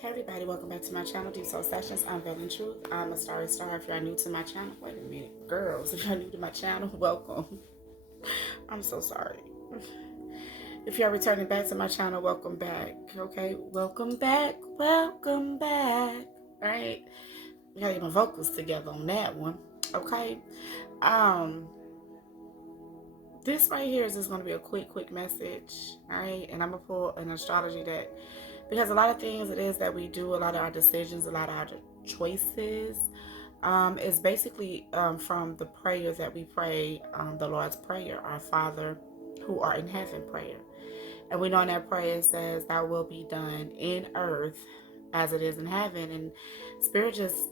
Hey everybody, welcome back to my channel, Deep Soul Sessions. I'm Velvet Truth. I'm a starry star. If you're new to my channel, wait a minute, girls, if you're new to my channel, welcome. I'm so sorry. If you're returning back to my channel, welcome back. Okay, welcome back, welcome back. All right, we gotta get my vocals together on that one. Okay, um, this right here is just gonna be a quick message. All right, and I'm gonna pull an astrology deck. Because a lot of things it is that we do, a lot of our decisions, a lot of our choices, is basically from the prayer that we pray, the Lord's Prayer, our Father who art in heaven prayer. And we know in that prayer it says, "Thy will be done in earth as it is in heaven." And Spirit just,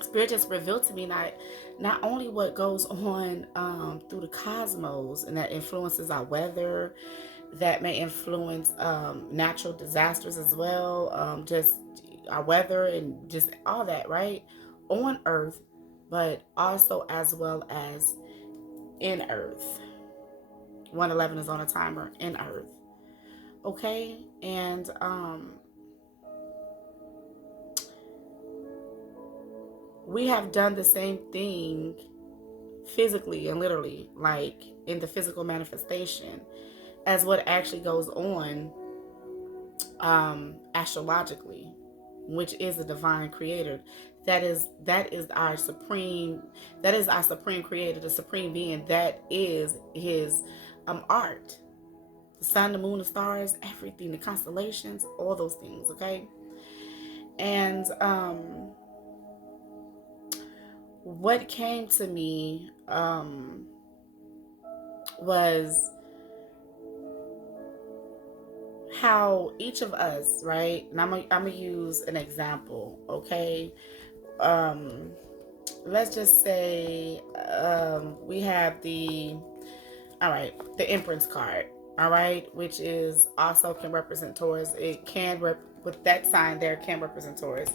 Spirit just revealed to me not only what goes on through the cosmos and that influences our weather, that may influence natural disasters as well, just our weather and just all that, right? On Earth, but also as well as in Earth. 111 is on a timer in Earth. Okay? And we have done the same thing physically and literally, like in the physical manifestation, as what actually goes on astrologically, which is a divine creator. That is our supreme creator, the supreme being. That is his art. The sun, the moon, the stars, everything, the constellations, all those things, okay? And what came to me was how each of us, right? And I'm gonna use an example, okay? Let's just say we have the the Empress card, all right, which is also can represent Taurus. It can with that sign there can represent Taurus,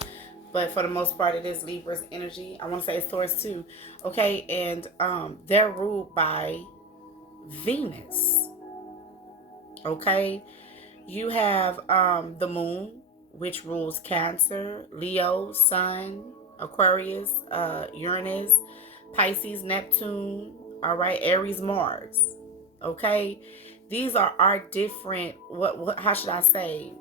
but for the most part, it is Libra's energy. I want to say it's Taurus too, okay, and they're ruled by Venus, okay. You have the moon, which rules Cancer, Leo, Sun, Aquarius, Uranus, Pisces, Neptune, all right, Aries, Mars. Okay? These are our different, what how should I say,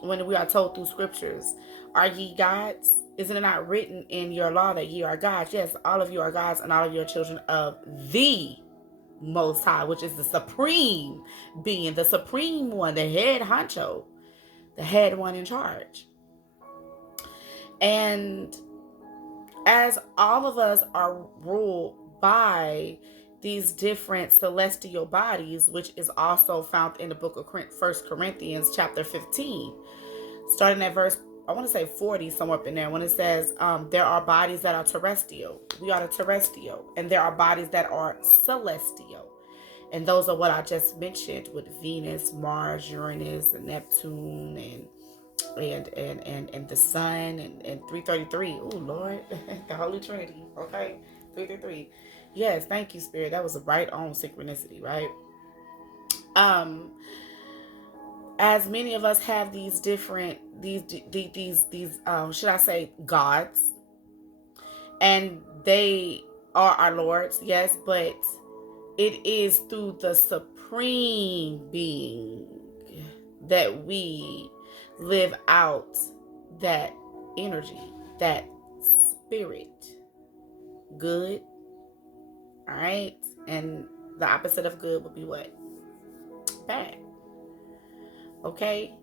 when we are told through scriptures, are ye gods? Isn't it not written in your law that ye are gods? Yes, all of you are gods and all of you are children of the Most High, which is the supreme being, the supreme one, the head honcho, the head one in charge. And as all of us are ruled by these different celestial bodies, which is also found in the book of 1 Corinthians chapter 15, starting at verse, I want to say 40, somewhere up in there, when it says there are bodies that are terrestrial. We are the terrestrial. And there are bodies that are celestial. And those are what I just mentioned with Venus, Mars, Uranus, and Neptune, and the sun, and 333. Oh, Lord, the Holy Trinity. Okay, 333. Yes, thank you, Spirit. That was a right on synchronicity, right? As many of us have these different should I say gods, and they are our lords, yes, but it is through the supreme being that we live out that energy, that spirit. Good. All right. And the opposite of good would be what? Bad. Okay.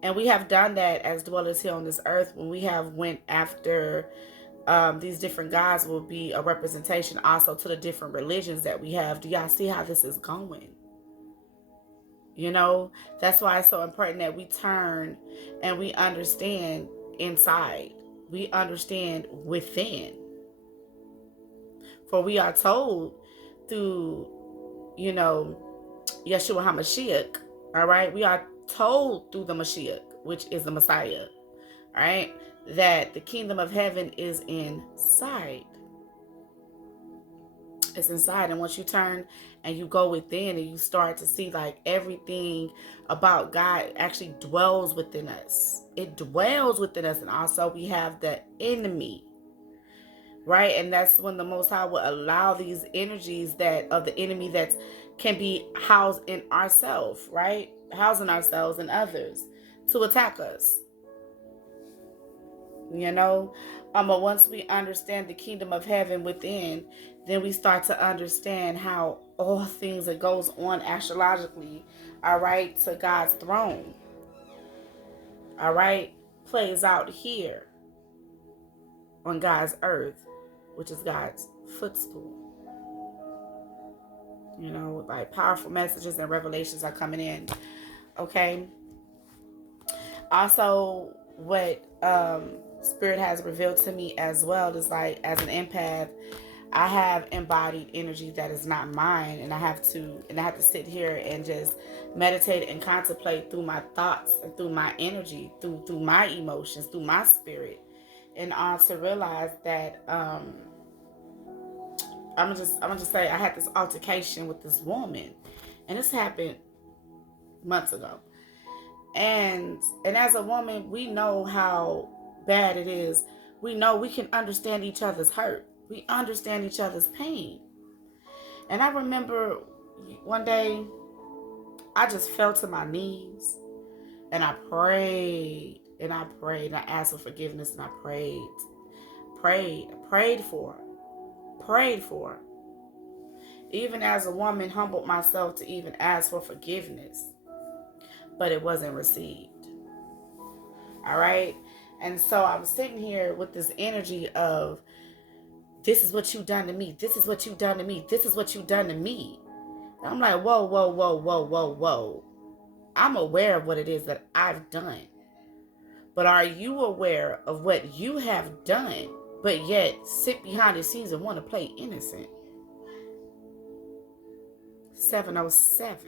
And we have done that as dwellers here on this earth when we have went after these different gods. Will be a representation also to the different religions that we have. Do y'all see how this is going? You know, that's why it's so important that we turn and we understand inside. We understand within. For we are told through, Yeshua HaMashiach, all right? We are told through the Mashiach, which is the Messiah, all right, that the kingdom of heaven is inside. It's inside. And once you turn and you go within and you start to see like everything about God actually dwells within us. It dwells within us. And also we have the enemy, right? And that's when the Most High will allow these energies that of the enemy that can be housed in ourselves, right? Housing ourselves and others to attack us. You know, but once we understand the kingdom of heaven within, then we start to understand how all things that goes on astrologically, all right, to God's throne, all right, plays out here on God's earth, which is God's footstool. You know, like powerful messages and revelations are coming in. Okay. Also, what Spirit has revealed to me as well is like, as an empath, I have embodied energy that is not mine, and I have to sit here and just meditate and contemplate through my thoughts and through my energy, through my emotions, through my spirit, and all to realize that I'm gonna just say I had this altercation with this woman, and this happened months ago. And as a woman, we know how bad it is. We know we can understand each other's hurt. We understand each other's pain. And I remember one day I just fell to my knees and I prayed and I prayed and I asked for forgiveness and I prayed for her. Prayed for her. Even as a woman, humbled myself to even ask for forgiveness. But it wasn't received. All right. And so I was sitting here with this energy of, this is what you done to me. This is what you done to me. This is what you done to me. And I'm like, whoa, whoa, whoa, whoa, whoa, whoa. I'm aware of what it is that I've done. But are you aware of what you have done, but yet sit behind the scenes and want to play innocent? 707.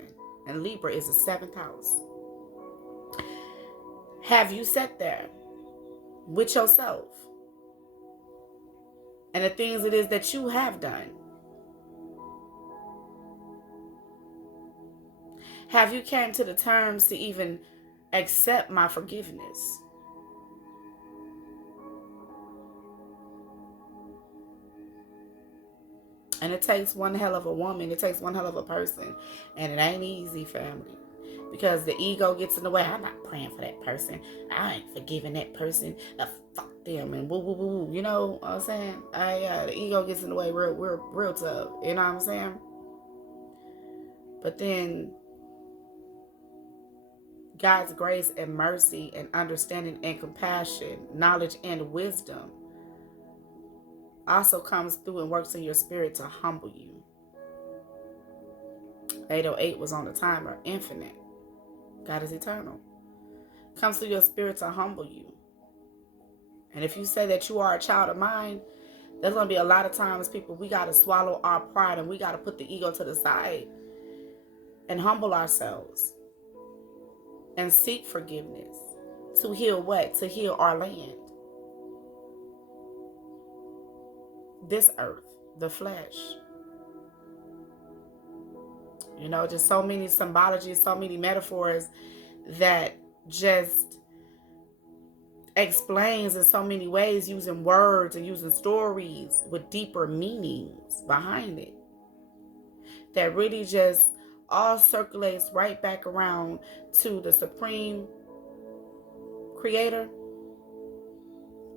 And Libra is the 7th house. Have you sat there with yourself and the things it is that you have done? Have you came to the terms to even accept my forgiveness? And it takes one hell of a woman. It takes one hell of a person. And it ain't easy, family. Because the ego gets in the way. I'm not praying for that person. I ain't forgiving that person. Fuck them and woo, woo, woo, woo. You know what I'm saying? The ego gets in the way real tough. You know what I'm saying? But then God's grace and mercy and understanding and compassion, knowledge and wisdom also comes through and works in your spirit to humble you. 808 was on the timer, infinite. God is eternal. Comes through your spirit to humble you. And if you say that you are a child of mine, there's going to be a lot of times, people, we got to swallow our pride and we got to put the ego to the side and humble ourselves and seek forgiveness. To heal what? To heal our land. This earth, the flesh. You know, just so many symbologies, so many metaphors that just explains in so many ways, using words and using stories with deeper meanings behind it. That really just all circulates right back around to the supreme creator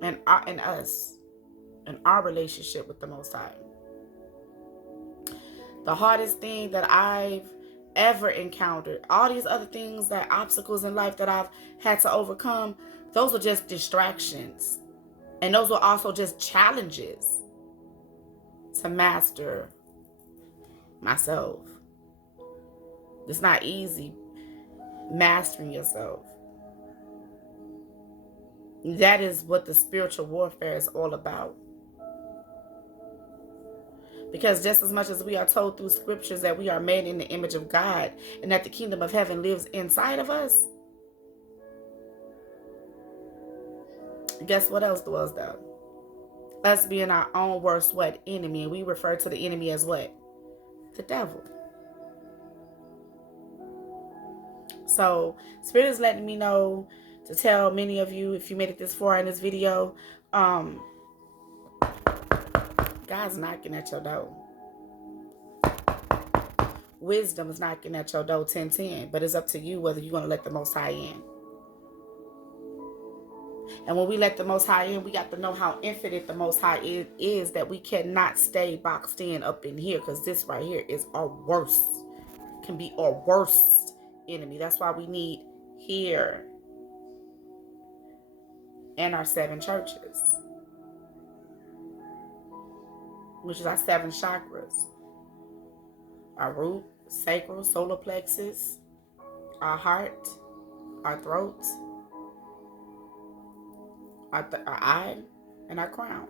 and us and our relationship with the Most High. The hardest thing that I've ever encountered, all these other things, that obstacles in life that I've had to overcome, those are just distractions. And those were also just challenges to master myself. It's not easy mastering yourself. That is what the spiritual warfare is all about. Because just as much as we are told through scriptures that we are made in the image of God and that the kingdom of heaven lives inside of us, guess what else dwells there? Us being our own worst what? Enemy. And we refer to the enemy as what? The devil. So Spirit is letting me know to tell many of you, if you made it this far in this video, God's knocking at your door. Wisdom is knocking at your door 10-10, but it's up to you whether you're going to let the Most High in. And when we let the Most High in, we got to know how infinite the Most High is, that we cannot stay boxed in up in here, because this right here is our worst, can be our worst enemy. That's why we need here and our 7 churches, which is our 7 chakras. Our root, sacral, solar plexus, our heart, our throat, our eye, and our crown.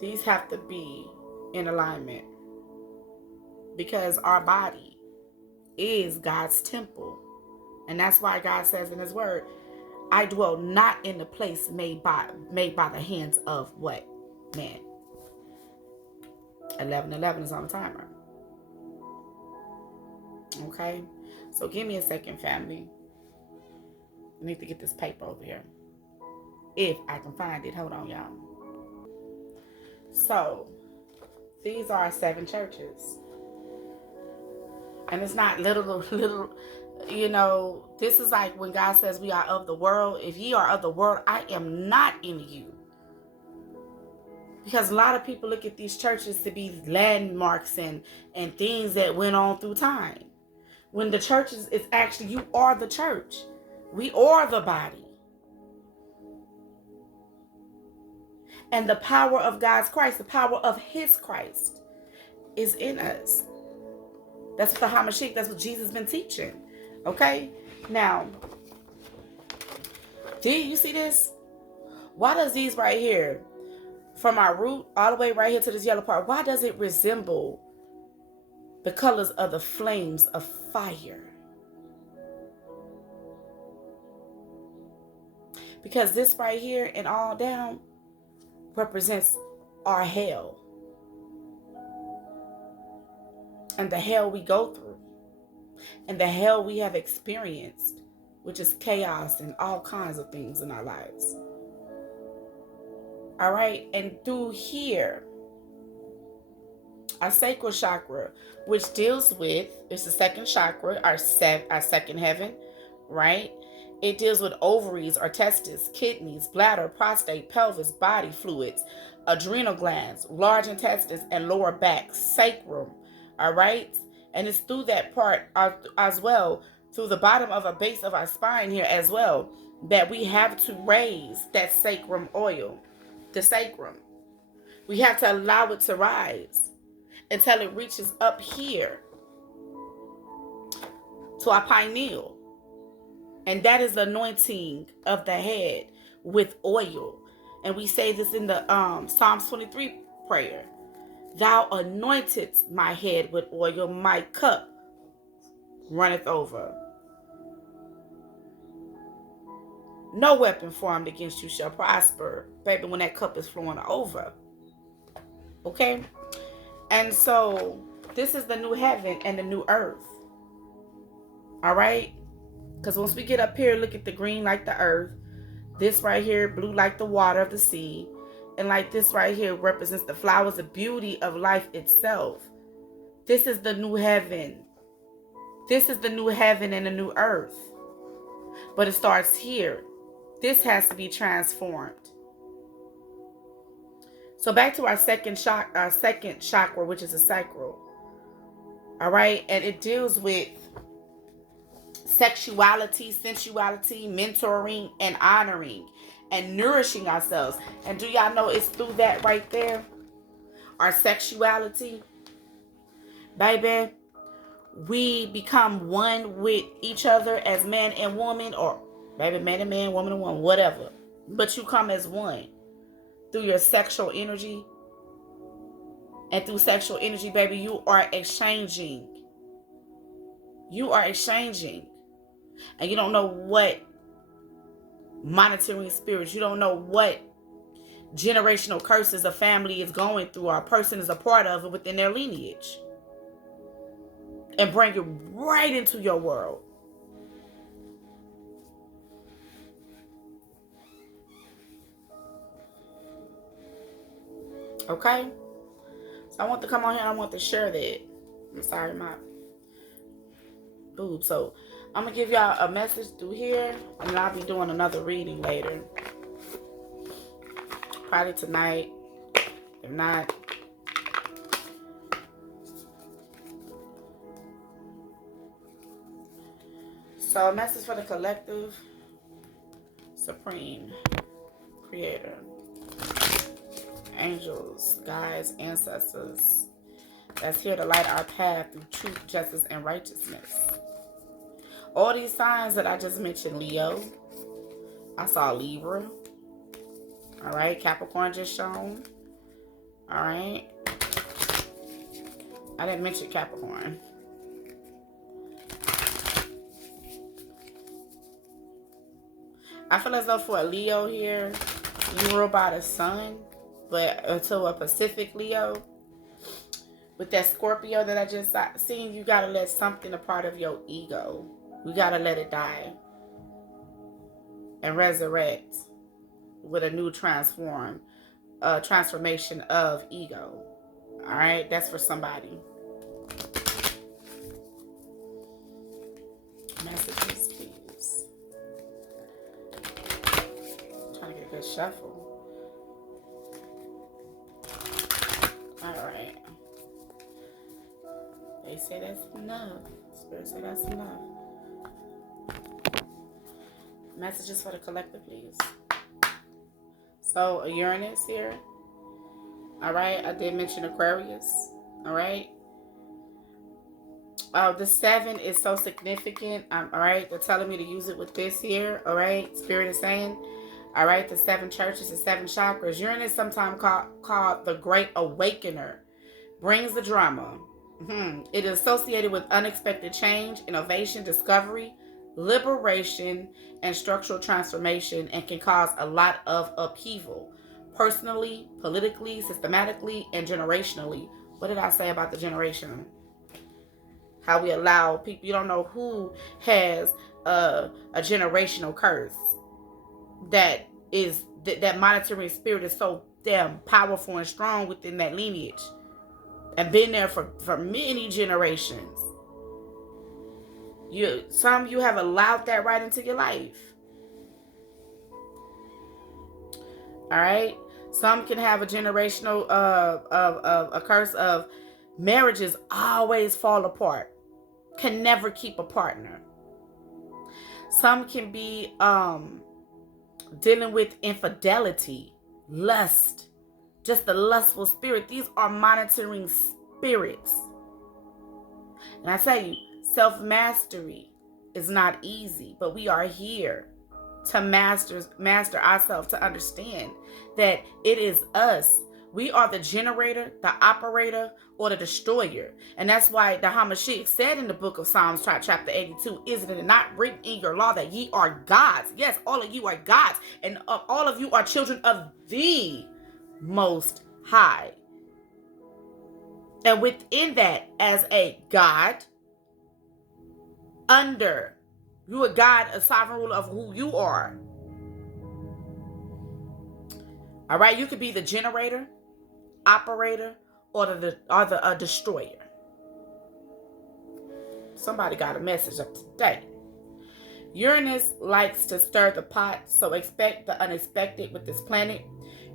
These have to be in alignment, because our body is God's temple. And that's why God says in his word, I dwell not in the place made by the hands of what? Man. 11:11 is on the timer. Okay? So give me a second, family. I need to get this paper over here. If I can find it. Hold on, y'all. So, these are our 7 churches. And it's not little, you know, this is like when God says we are of the world. If ye are of the world, I am not in you. Because a lot of people look at these churches to be landmarks and things that went on through time. When the church is actually, you are the church. We are the body. And the power of God's Christ, the power of his Christ is in us. That's what the Hamashiach, that's what Jesus has been teaching. Okay? Now, do you see this? Why does these right here, from our root all the way right here to this yellow part, why does it resemble the colors of the flames of fire? Because this right here and all down represents our hell. And the hell we go through. And the hell we have experienced, which is chaos and all kinds of things in our lives. All right, and through here, our sacral chakra, which deals with, it's the second chakra, our second heaven, right? It deals with ovaries or testes, kidneys, bladder, prostate, pelvis, body fluids, adrenal glands, large intestines, and lower back, sacrum, all right? And it's through that part as well, through the bottom of the base of our spine here as well, that we have to raise that sacrum oil. The sacrum. We have to allow it to rise until it reaches up here to our pineal. And that is the anointing of the head with oil. And we say this in the Psalms 23 prayer. Thou anointest my head with oil, my cup runneth over. No weapon formed against you shall prosper, baby, when that cup is flowing over. Okay? And so, this is the new heaven and the new earth. All right? Because once we get up here, look at the green like the earth. This right here, blue like the water of the sea. And like this right here represents the flowers, the beauty of life itself. This is the new heaven. This is the new heaven and the new earth. But it starts here. This has to be transformed. So back to our second chakra, which is the sacral. All right, and it deals with sexuality, sensuality, mentoring, and honoring, and nourishing ourselves. And do y'all know it's through that right there? Our sexuality, baby. We become one with each other as man and woman, or baby, man and man, woman and woman, whatever. But you come as one through your sexual energy. And through sexual energy, baby, you are exchanging. You are exchanging. And you don't know what monitoring spirits. You don't know what generational curses a family is going through or a person is a part of within their lineage. And bring it right into your world. Okay? So I want to come on here and I want to share that. I'm sorry, my boob. So I'm going to give y'all a message through here. And I'll be doing another reading later. Probably tonight. If not. So a message for the collective. Supreme Creator. Angels, guides, ancestors. That's here to light our path through truth, justice, and righteousness. All these signs that I just mentioned, Leo. I saw Libra. Alright, Capricorn just shown. Alright. I didn't mention Capricorn. I feel as though for a Leo here, you rule by the sun, but to a Pacific Leo, with that Scorpio that I just seen, you got to let something a part of your ego. You got to let it die and resurrect with a new transformation of ego. All right, that's for somebody. Messages, please. I'm trying to get a good shuffle. All right. They say that's enough. Spirit say that's enough. Messages for the collective, please. So, a Uranus here. All right. I did mention Aquarius. All right. The 7 is so significant. All right. They're telling me to use it with this here. All right. Spirit is saying. All right. The 7 churches, the 7 chakras. Uranus, sometimes called the Great Awakener, brings the drama. It is associated with unexpected change, innovation, discovery, liberation, and structural transformation, and can cause a lot of upheaval, personally, politically, systematically, and generationally. What did I say about the generation? How we allow people, you don't know who has a generational curse. That monitoring spirit is so damn powerful and strong within that lineage. And been there for many generations. Some of you have allowed that right into your life. All right. Some can have a generational a curse of marriages always fall apart. Can never keep a partner. Some can be dealing with infidelity, lust. Just the lustful spirit. These are monitoring spirits. And I tell you, self-mastery is not easy, but we are here to master ourselves, to understand that it is us. We are the generator, the operator, or the destroyer. And that's why the Hamashiach said in the book of Psalms, chapter 82, isn't it not written in your law that ye are gods? Yes, all of you are gods. And all of you are children of the Most High. And within that, as a God, you are God, a sovereign ruler of who you are. All right, you could be the generator, operator, or the destroyer. Somebody got a message up today. Uranus likes to stir the pot, so expect the unexpected with this planet.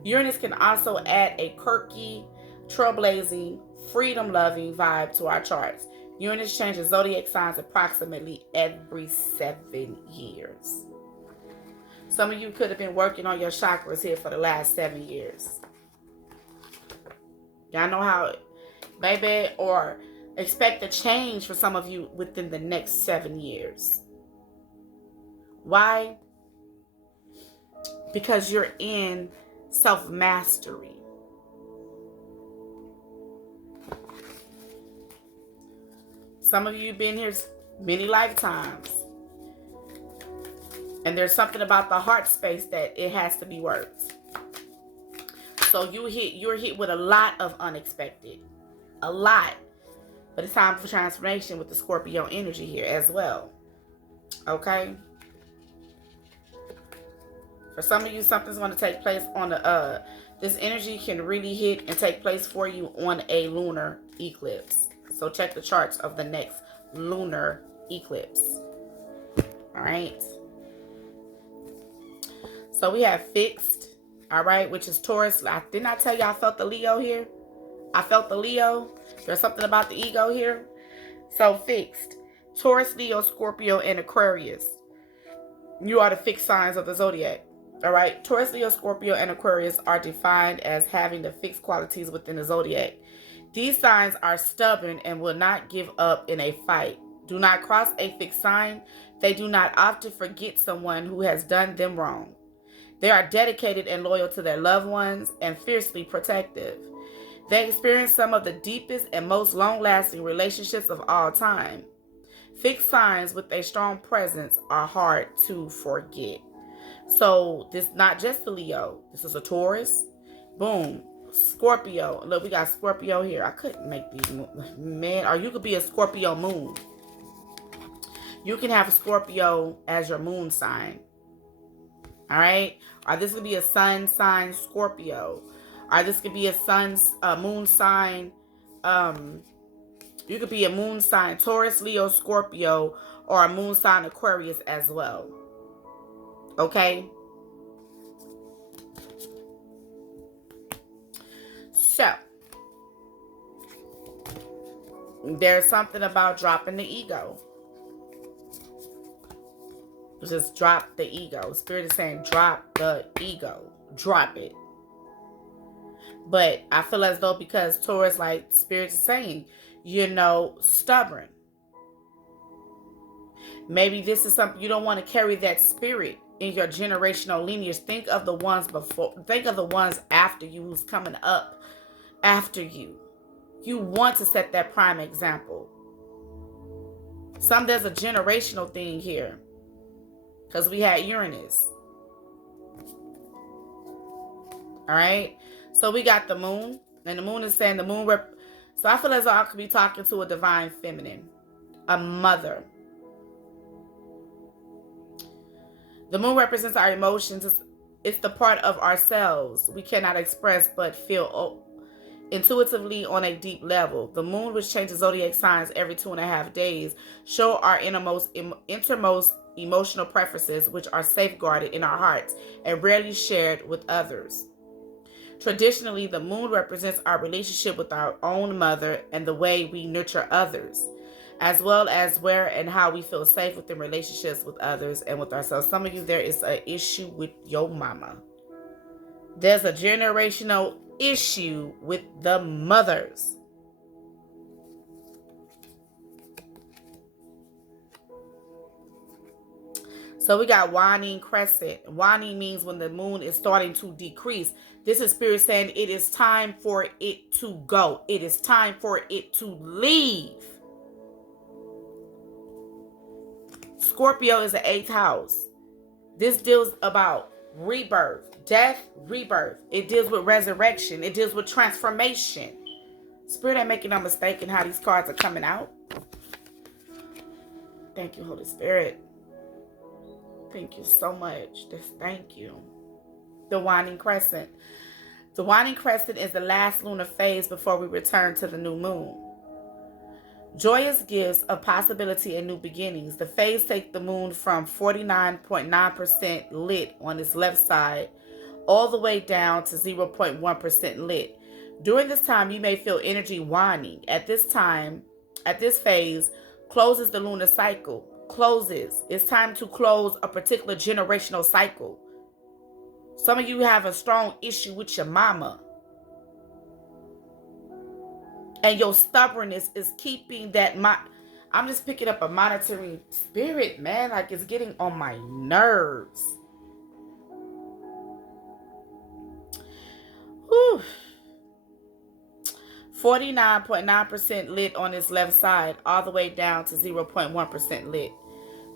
Uranus can also add a quirky, trailblazing, freedom-loving vibe to our charts. Uranus changes zodiac signs approximately every 7 years. Some of you could have been working on your chakras here for the last 7 years. Y'all know how, baby, or expect a change for some of you within the next 7 years. Why? Because you're in self-mastery. Some of you have been here many lifetimes. And there's something about the heart space that it has to be worked. So you're hit with a lot of unexpected. A lot. But it's time for transformation with the Scorpio energy here as well. Okay? For some of you, something's going to take place on the this energy can really hit and take place for you on a lunar eclipse. So check the charts of the next lunar eclipse. All right. So we have fixed, all right, which is Taurus. Didn't I tell you I felt the Leo here? I felt the Leo. There's something about the ego here. So fixed. Taurus, Leo, Scorpio, and Aquarius. You are the fixed signs of the zodiac. All right. Taurus, Leo, Scorpio, and Aquarius are defined as having the fixed qualities within the zodiac. These signs are stubborn and will not give up in a fight. Do not cross a fixed sign. They do not often forget someone who has done them wrong. They are dedicated and loyal to their loved ones and fiercely protective. They experience some of the deepest and most long-lasting relationships of all time. Fixed signs with a strong presence are hard to forget. So this is not just the Leo. This is a Taurus. Boom. Scorpio. Look, we got Scorpio here. I couldn't make these man. Or you could be a Scorpio moon. You can have a Scorpio as your moon sign. All right. Or this could be a sun sign Scorpio. Or this could be a moon sign. You could be a moon sign Taurus, Leo, Scorpio, or a moon sign Aquarius as well. Okay. So there's something about dropping the ego. Just drop the ego. Spirit is saying drop the ego. Drop it. But I feel as though because Taurus, like Spirit is saying, stubborn. Maybe this is something you don't want to carry that spirit in your generational lineage. Think of the ones before. Think of the ones after you who's coming up after you. You want to set that prime example. There's a generational thing here. Because we had Uranus. All right. So we got the moon. And the moon is saying the moon. So I feel as though I could be talking to a divine feminine. A mother. The moon represents our emotions. It's the part of ourselves we cannot express but feel intuitively on a deep level. The moon, which changes zodiac signs every 2.5 days, show our innermost emotional preferences, which are safeguarded in our hearts and rarely shared with others. Traditionally, the moon represents our relationship with our own mother and the way we nurture others, as well as where and how we feel safe within relationships with others and with ourselves. Some of you, there is an issue with your mama. There's a generational issue with the mothers. So we got waning crescent. Waning means when the moon is starting to decrease. This is Spirit saying it is time for it to go. It is time for it to leave. Scorpio is the 8th house. This deals about rebirth, death, rebirth. It deals with resurrection. It deals with transformation. Spirit ain't making no mistake in how these cards are coming out. Thank you, Holy Spirit. Thank you so much. Thank you. The waning crescent. The waning crescent is the last lunar phase before we return to the new moon. Joyous gifts of possibility and new beginnings. The phase takes the moon from 49.9% lit on its left side all the way down to 0.1% lit. During this time, you may feel energy waning. At this phase, closes the lunar cycle. Closes. It's time to close a particular generational cycle. Some of you have a strong issue with your mama. And your stubbornness is keeping that. I'm just picking up a monitoring spirit, man. Like it's getting on my nerves. Whew. 49.9% lit on its left side, all the way down to 0.1% lit.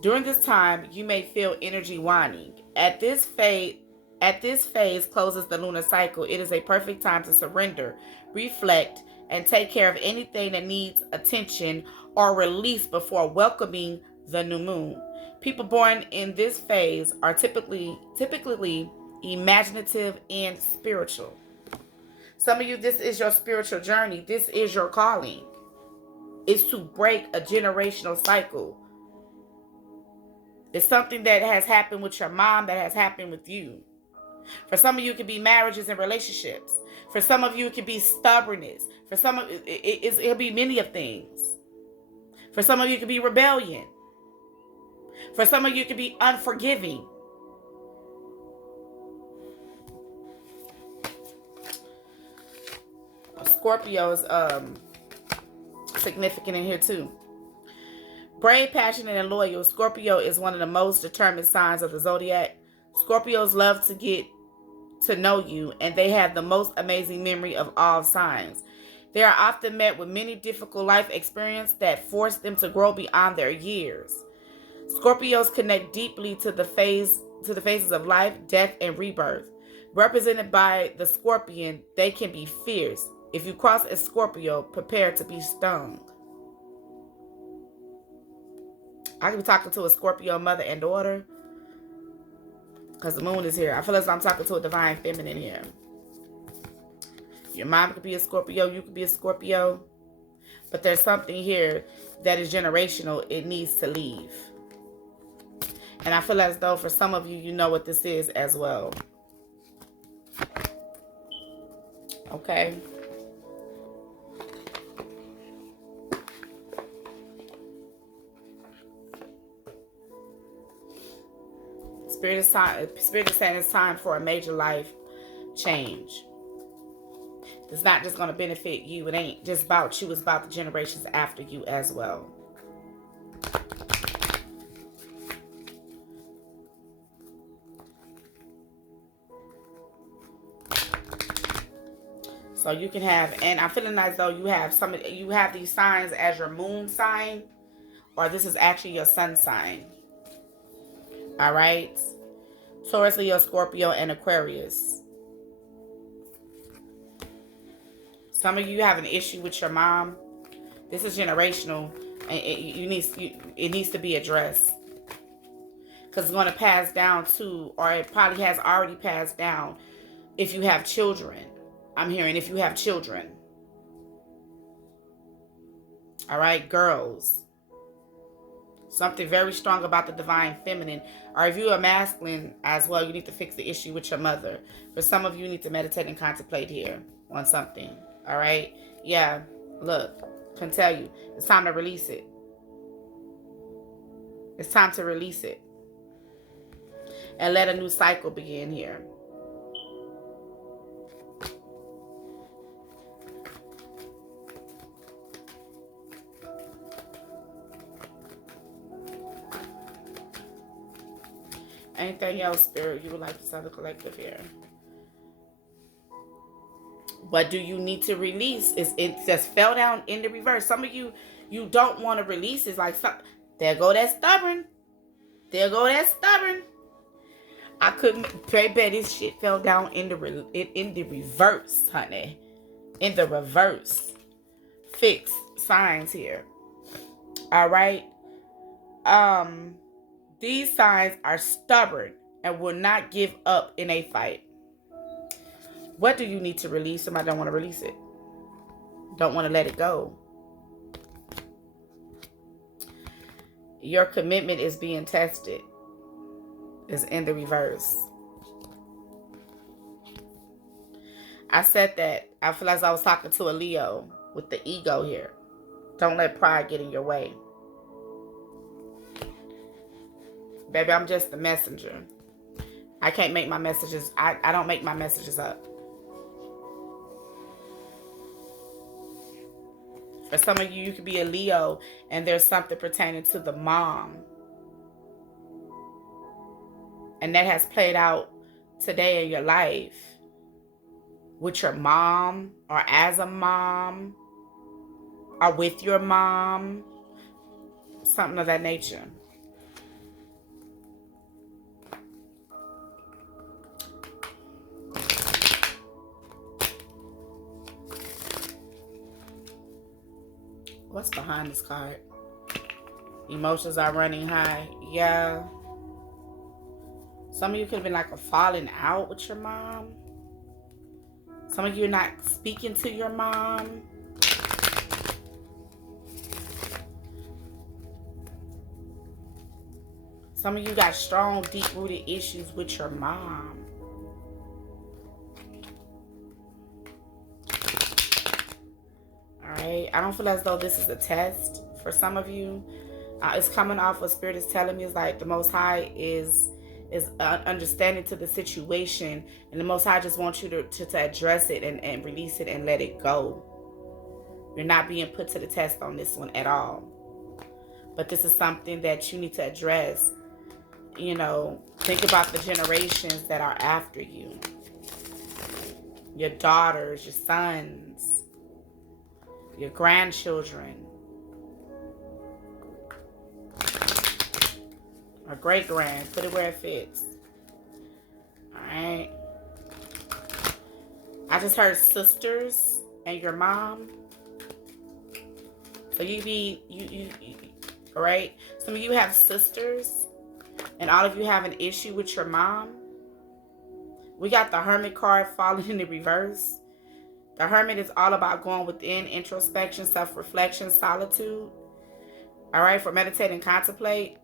During this time, you may feel energy waning. At this phase closes the lunar cycle. It is a perfect time to surrender, reflect, and take care of anything that needs attention or release before welcoming the new moon. People born in this phase are typically imaginative and spiritual. Some of you, this is your spiritual journey. This is your calling. It's to break a generational cycle. It's something that has happened with your mom, that has happened with you. For some of you, it could be marriages and relationships. For some of you, it could be stubbornness. For some of it'll be many of things. For some of you, it could be rebellion. For some of you, it could be unforgiving. Scorpio is significant in here too. Brave, passionate, and loyal. Scorpio is one of the most determined signs of the zodiac. Scorpios love to get to know you, and they have the most amazing memory of all signs. They are often met with many difficult life experiences that force them to grow beyond their years. Scorpios connect deeply to the phases of life, death, and rebirth. Represented by the scorpion, they can be fierce. If you cross a Scorpio, prepare to be stung. I could be talking to a Scorpio mother and daughter, because the moon is here. I feel as I'm talking to a divine feminine here. Your mom could be a Scorpio. You could be a Scorpio. But there's something here that is generational. It needs to leave. And I feel as though for some of you, you know what this is as well. Okay. Spirit is saying it's time for a major life change. It's not just going to benefit you. It ain't just about you. It's about the generations after you as well. So you can have, and I'm feeling as though you have these signs as your moon sign, or this is actually your sun sign. All right. Taurus, Leo, Scorpio, and Aquarius. Some of you have an issue with your mom. This is generational, and it needs to be addressed, because it's going to pass down to, or it probably has already passed down if you have children. I'm hearing if you have children. All right, girls. Something very strong about the divine feminine. Or if you are masculine as well, you need to fix the issue with your mother. For some of you, you need to meditate and contemplate here on something. All right? Yeah, look, I can tell you, it's time to release it. It's time to release it. And let a new cycle begin here. Anything else, Spirit, you would like to tell the collective here? What do you need to release? It just fell down in the reverse. Some of you don't want to release. It's like, there go that stubborn. There go that stubborn. I couldn't, baby, this shit fell down in the reverse, honey. In the reverse. Fixed signs here. All right. These signs are stubborn and will not give up in a fight. What do you need to release? Somebody don't want to release it. Don't want to let it go. Your commitment is being tested. Is in the reverse. I said that. I feel as I was talking to a Leo with the ego here. Don't let pride get in your way. Baby, I'm just the messenger. I can't make my messages. I don't make my messages up. For some of you, you could be a Leo and there's something pertaining to the mom. And that has played out today in your life. With your mom, or as a mom, or with your mom. Something of that nature. What's behind this card? Emotions are running high. Yeah. Some of you could have been like a falling out with your mom. Some of you are not speaking to your mom. Some of you got strong, deep-rooted issues with your mom. Alright, I don't feel as though this is a test for some of you. It's coming off what Spirit is telling me is like the Most High is understanding to the situation, and the Most High just wants you to address it and release it and let it go. You're not being put to the test on this one at all. But this is something that you need to address. You know, think about the generations that are after you. Your daughters, your sons, your grandchildren, or great-grand. Put it where it fits. Alright. I just heard sisters and your mom. So alright? Some of you have sisters, and all of you have an issue with your mom. We got the Hermit card falling in the reverse. The Hermit is all about going within, introspection, self-reflection, solitude. All right, for meditate and contemplate.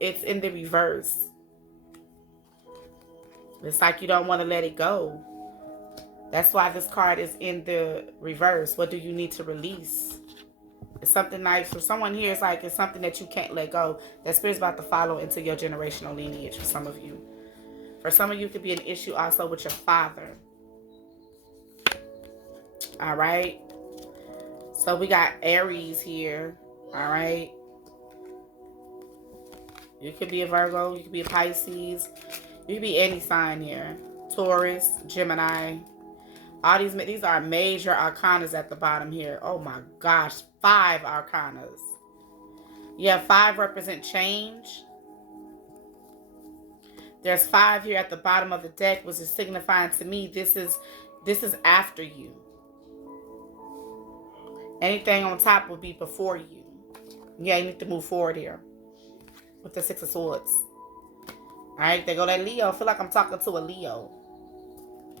It's in the reverse. It's like you don't want to let it go. That's why this card is in the reverse. What do you need to release? It's something nice. For someone here, it's like it's something that you can't let go. That Spirit's about to follow into your generational lineage for some of you. For some of you, it could be an issue also with your father. All right. So we got Aries here. All right. You could be a Virgo. You could be a Pisces. You could be any sign here. Taurus, Gemini. All these are major arcanas at the bottom here. Oh my gosh. 5 arcanas. Yeah, 5 represent change. There's 5 here at the bottom of the deck, which is signifying to me this is after you. Anything on top will be before you. Yeah, you need to move forward here with the 6 of Swords. All right, there go that Leo. I feel like I'm talking to a Leo.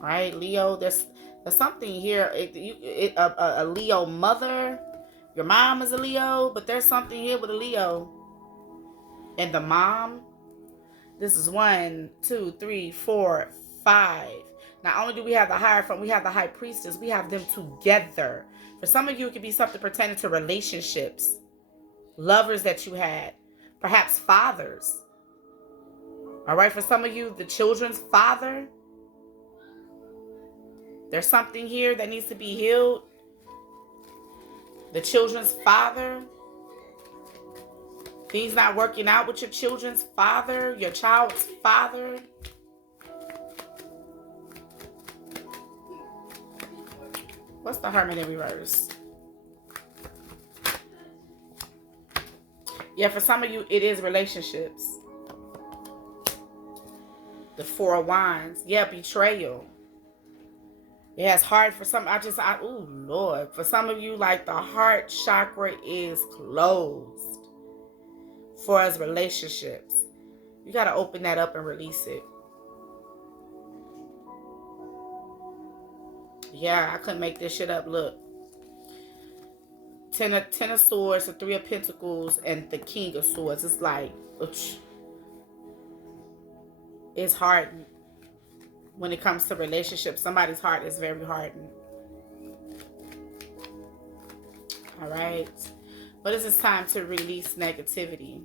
All right, Leo, there's something here. A Leo mother. Your mom is a Leo, but there's something here with a Leo. And the mom. This is 1, 2, 3, 4, 5. Not only do we have the Hierophant, we have the High Priestess. We have them together. For some of you, it could be something pertaining to relationships. Lovers that you had. Perhaps fathers. All right, for some of you, the children's father. There's something here that needs to be healed. The children's father. Things not working out with your children's father, your child's father. What's the Hermit in reverse? Yeah, for some of you, it is relationships. The 4 of Wands. Yeah, betrayal. Yeah, it's hard for some. Oh, Lord. For some of you, like the heart chakra is closed. For us, relationships. You got to open that up and release it. Yeah, I couldn't make this shit up. Look. 10 of Swords, the 3 of Pentacles, and the King of Swords. It's like, it's hard when it comes to relationships. Somebody's heart is very hardened. All right. But it's time to release negativity.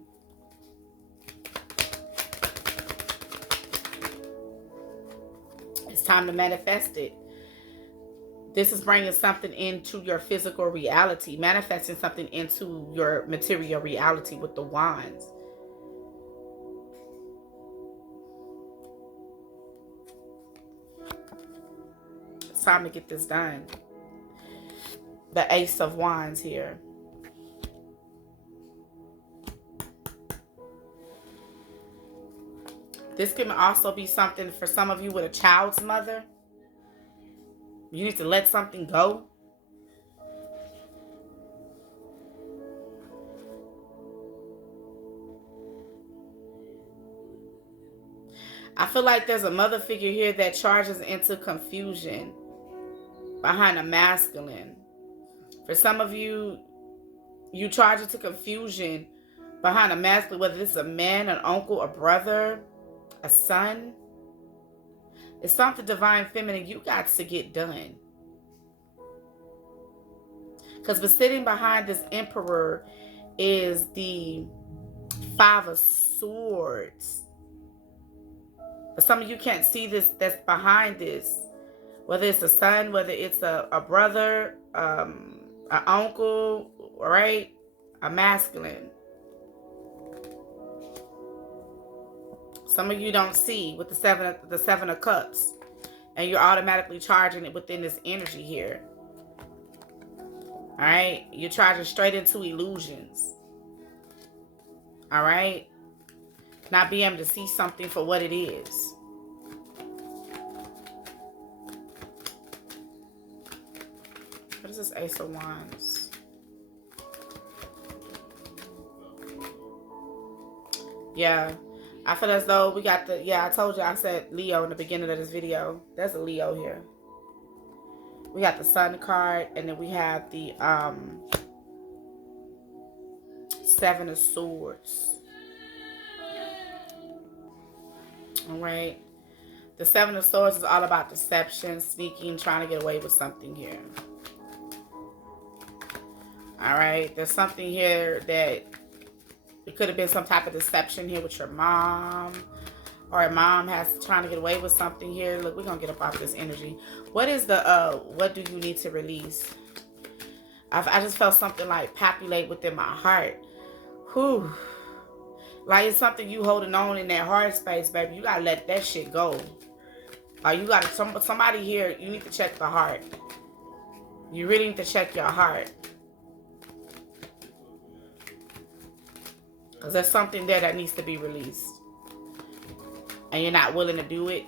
It's time to manifest it. This is bringing something into your physical reality, manifesting something into your material reality with the Wands. It's time to get this done. The Ace of Wands here. This can also be something for some of you with a child's mother. You need to let something go. I feel like there's a mother figure here that charges into confusion behind a masculine. For some of you, you charge into confusion behind a masculine, whether this is a man, an uncle, a brother, a son. It's something divine feminine you got to get done. Because sitting behind this emperor is the 5 of Swords. But some of you can't see this, that's behind this. Whether it's a son, whether it's a brother, an uncle, right? A masculine. Some of you don't see with the seven of cups. And you're automatically charging it within this energy here. Alright? You're charging straight into illusions. Alright? Not being able to see something for what it is. What is this Ace of Wands? Yeah. I feel as though we got the... Yeah, I told you. I said Leo in the beginning of this video. There's a Leo here. We got the Sun card. And then we have the 7 of Swords. Alright. The 7 of Swords is all about deception, sneaking, trying to get away with something here. Alright. There's something here that it could have been some type of deception here with your mom. Or your mom has trying to get away with something here. Look, we're going to get up off this energy. What is the, what do you need to release? I just felt something like populate within my heart. Whew. Like it's something you holding on in that heart space, baby. You got to let that shit go. You got to, somebody here, you need to check the heart. You really need to check your heart. Because there's something there that needs to be released. And you're not willing to do it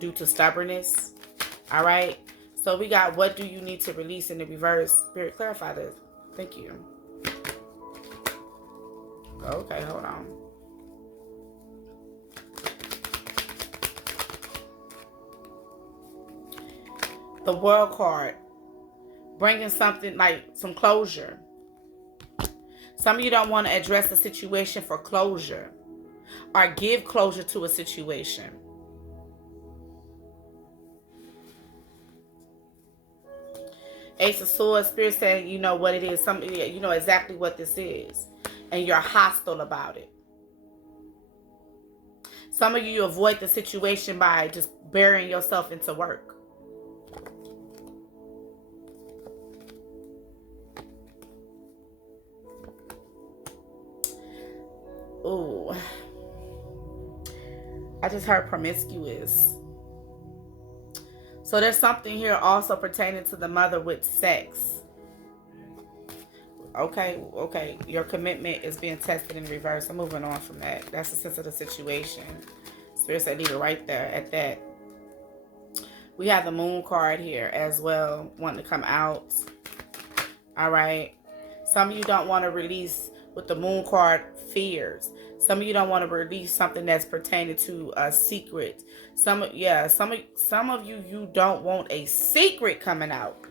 due to stubbornness. All right. So we got what do you need to release in the reverse. Spirit, clarify this. Thank you. Okay, hold on. The World card. Bringing something like some closure. Some of you don't want to address the situation for closure. Or give closure to a situation. Ace of Swords, Spirit saying you know what it is. You know exactly what this is. And you're hostile about it. Some of you avoid the situation by just burying yourself into work. Ooh. I just heard promiscuous. So there's something here also pertaining to the mother with sex. Okay. Your commitment is being tested in reverse. I'm moving on from that. That's the sense of the situation. Spirit said leave it right there at that. We have the Moon card here as well, wanting to come out. All right. Some of you don't want to release with the Moon card fears. Some of you don't want to release something that's pertaining to a secret. Some of you don't want a secret coming out.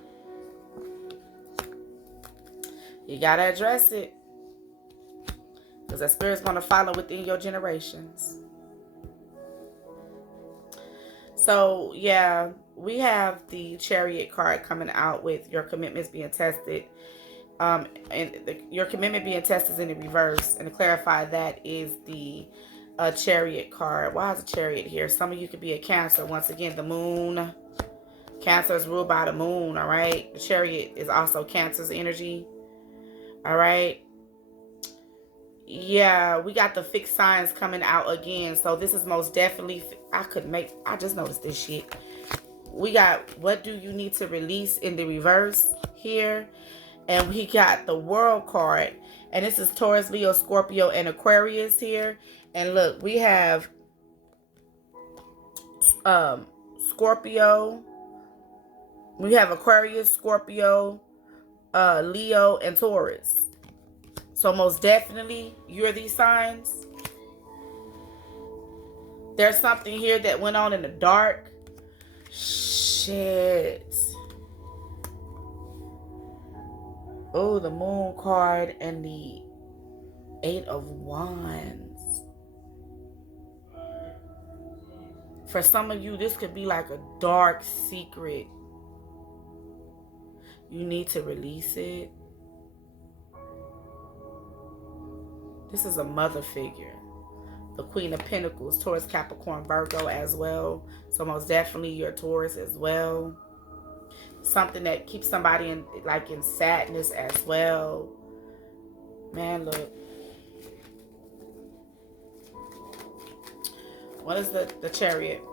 You got to address it. Because that spirit's going to follow within your generations. So, yeah, we have the Chariot card coming out with your commitments being tested. Your commitment being tested is in the reverse. And to clarify, that is the Chariot card. Why is a Chariot here? Some of you could be a Cancer. Once again, the Moon. Cancer is ruled by the Moon, all right? The Chariot is also Cancer's energy. All right. Yeah, we got the fixed signs coming out again. So this is most definitely, I just noticed this shit. We got what do you need to release in the reverse here. And we got the World card. And this is Taurus, Leo, Scorpio, and Aquarius here. And look, we have Scorpio. We have Aquarius, Scorpio, Leo, and Taurus. So most definitely, you're these signs. There's something here that went on in the dark. Shit. Oh, the Moon card and the 8 of Wands. For some of you, this could be like a dark secret. You need to release it. This is a mother figure. The Queen of Pentacles, Taurus, Capricorn, Virgo as well. So most definitely you're Taurus as well. Something that keeps somebody in sadness as well. Man, look. What is the Chariot?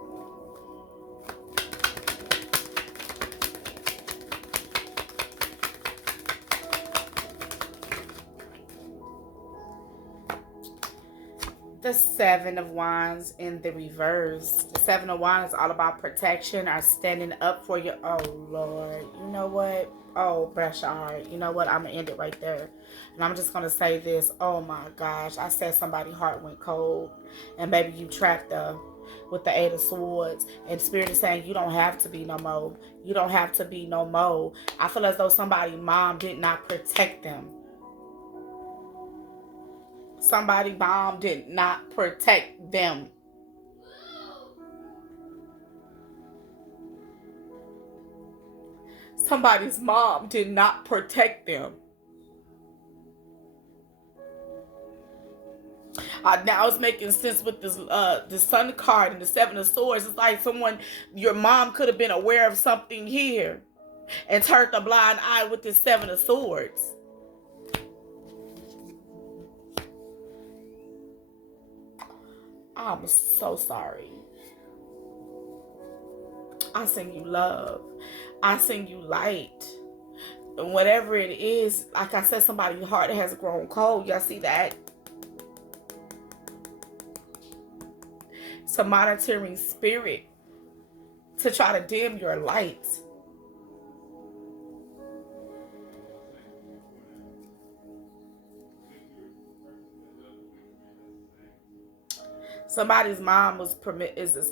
The 7 of Wands in the reverse. The 7 of Wands is all about protection or standing up for your... Oh, Lord. You know what? Oh, bless your heart. You know what? I'm going to end it right there. And I'm just going to say this. Oh, my gosh. I said somebody's heart went cold. And maybe you trapped them with the 8 of Swords. And Spirit is saying you don't have to be no more. You don't have to be no more. I feel as though somebody's mom did not protect them. Somebody's mom did not protect them. Somebody's mom did not protect them. Now it's making sense with this the Sun card and the 7 of Swords. It's like your mom could have been aware of something here and turned a blind eye with this 7 of Swords. I'm so sorry. I send you love. I send you light. And whatever it is, like I said, somebody's heart has grown cold. Y'all see that? It's a monitoring spirit to try to dim your light. Somebody's mom was promiscuous.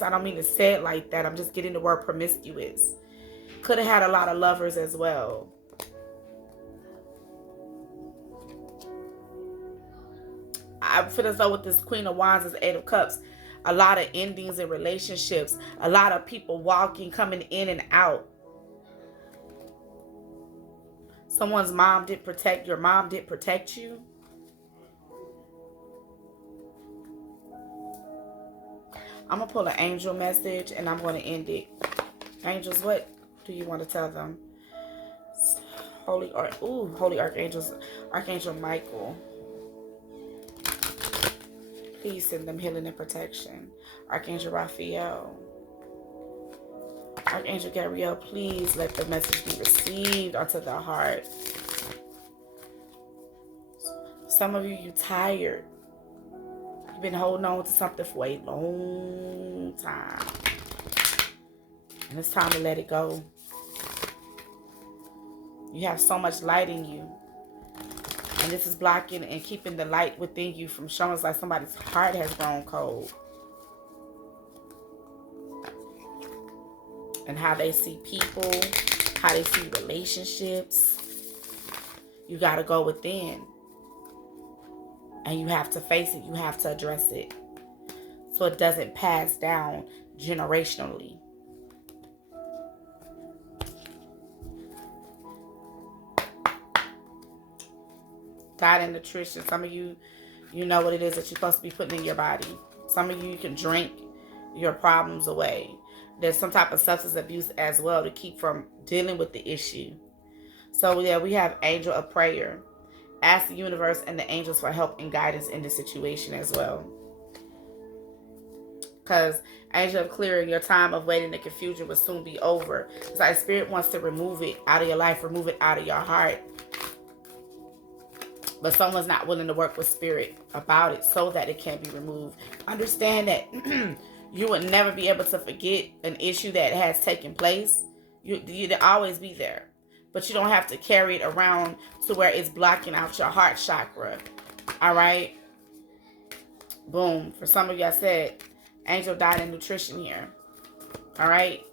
I don't mean to say it like that. I'm just getting the word promiscuous. Could have had a lot of lovers as well. I feel as though with this Queen of Wands is 8 of Cups. A lot of endings in relationships. A lot of people walking, coming in and out. Someone's mom didn't protect, your mom didn't protect you. I'm going to pull an angel message and I'm going to end it. Angels, what do you want to tell them? Holy Archangels, Archangel Michael. Please send them healing and protection. Archangel Raphael. Archangel Gabriel, please let the message be received onto their heart. Some of you tired. You've been holding on to something for a long time. And it's time to let it go. You have so much light in you. And this is blocking and keeping the light within you from showing. It's like somebody's heart has grown cold. And how they see people, how they see relationships. You got to go within. And you have to face it. You have to address it. So it doesn't pass down generationally. Diet and nutrition. Some of you, you know what it is that you're supposed to be putting in your body. Some of you can drink your problems away. There's some type of substance abuse as well to keep from dealing with the issue. So yeah, we have angel of prayer. Ask the universe and the angels for help and guidance in this situation as well. Because angel of clearing, your time of waiting and confusion will soon be over. It's like Spirit wants to remove it out of your life, remove it out of your heart. But someone's not willing to work with Spirit about it so that it can be removed. Understand that you would never be able to forget an issue that has taken place. You'd always be there. But you don't have to carry it around to where it's blocking out your heart chakra. All right? Boom. For some of you, I said angel died in nutrition here. All right.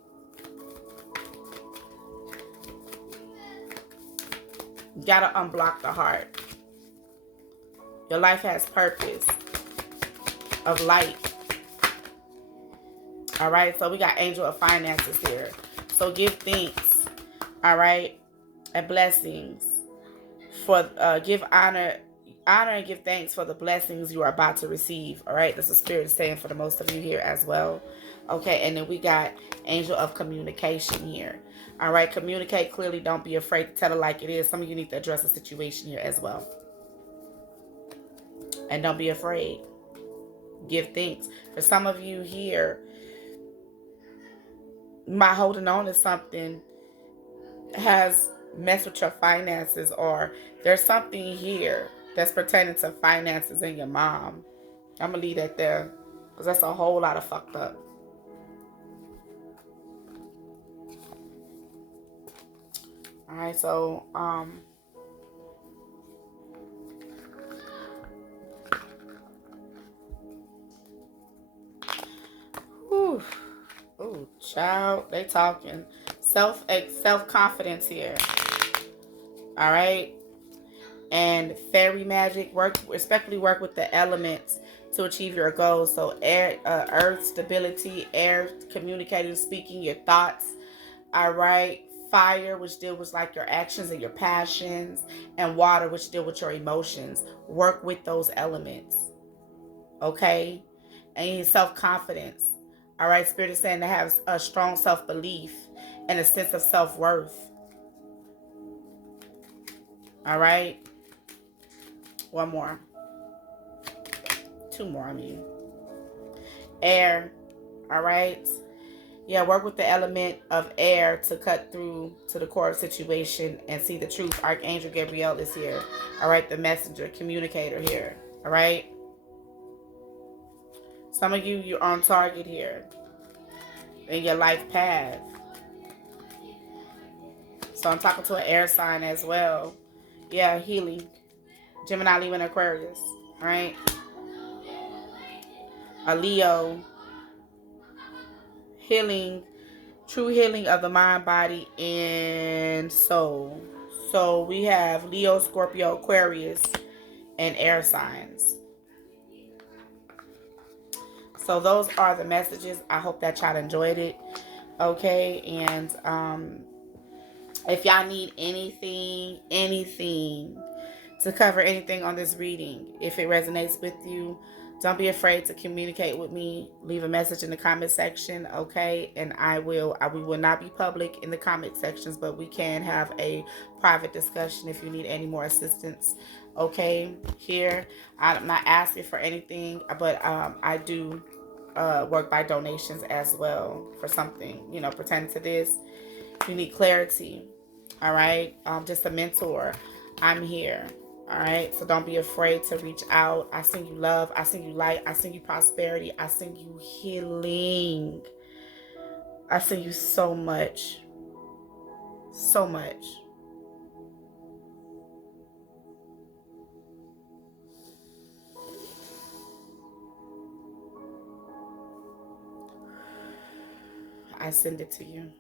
You gotta unblock the heart. Your life has purpose of light. All right. So we got angel of finances here. So give thanks. All right. And blessings for give honor and give thanks for the blessings you are about to receive. All right. That's what Spirit is saying for the most of you here as well. Okay. And then we got angel of communication here. All right. Communicate clearly. Don't be afraid to tell it like it is. Some of you need to address the situation here as well. And don't be afraid. Give thanks. For some of you here, my holding on to something has messed with your finances, or there's something here that's pertaining to finances and your mom. I'm gonna leave that there because that's a whole lot of fucked up. All right, so whew. Ooh, child, they talking self-confidence here. All right. And fairy magic, especially work with the elements to achieve your goals. So air, earth, stability, air, communicating, speaking your thoughts. All right. Fire, which deal with like your actions and your passions, and water, which deal with your emotions. Work with those elements. Okay. And self-confidence. All right. Spirit is saying to have a strong self-belief and a sense of self-worth. All right. One more. Two more, I mean. Air. All right. Yeah, work with the element of air to cut through to the core of situation and see the truth. Archangel Gabriel is here. All right. The messenger, communicator here. All right. Some of you, you're on target here in your life path. So I'm talking to an air sign as well. Yeah, healing. Gemini, Leo, and Aquarius. All right. A Leo. Healing. True healing of the mind, body, and soul. So we have Leo, Scorpio, Aquarius, and air signs. So those are the messages. I hope that y'all enjoyed it. Okay, and if y'all need anything to cover anything on this reading, if it resonates with you, don't be afraid to communicate with me. Leave a message in the comment section, okay? And we will not be public in the comment sections, but we can have a private discussion if you need any more assistance, okay? Here, I'm not asking for anything, but I do work by donations as well for something, pertaining to this. If you need clarity, all right? Just a mentor, I'm here. All right, so don't be afraid to reach out. I send you love. I send you light. I send you prosperity. I send you healing. I send you so much. So much. I send it to you.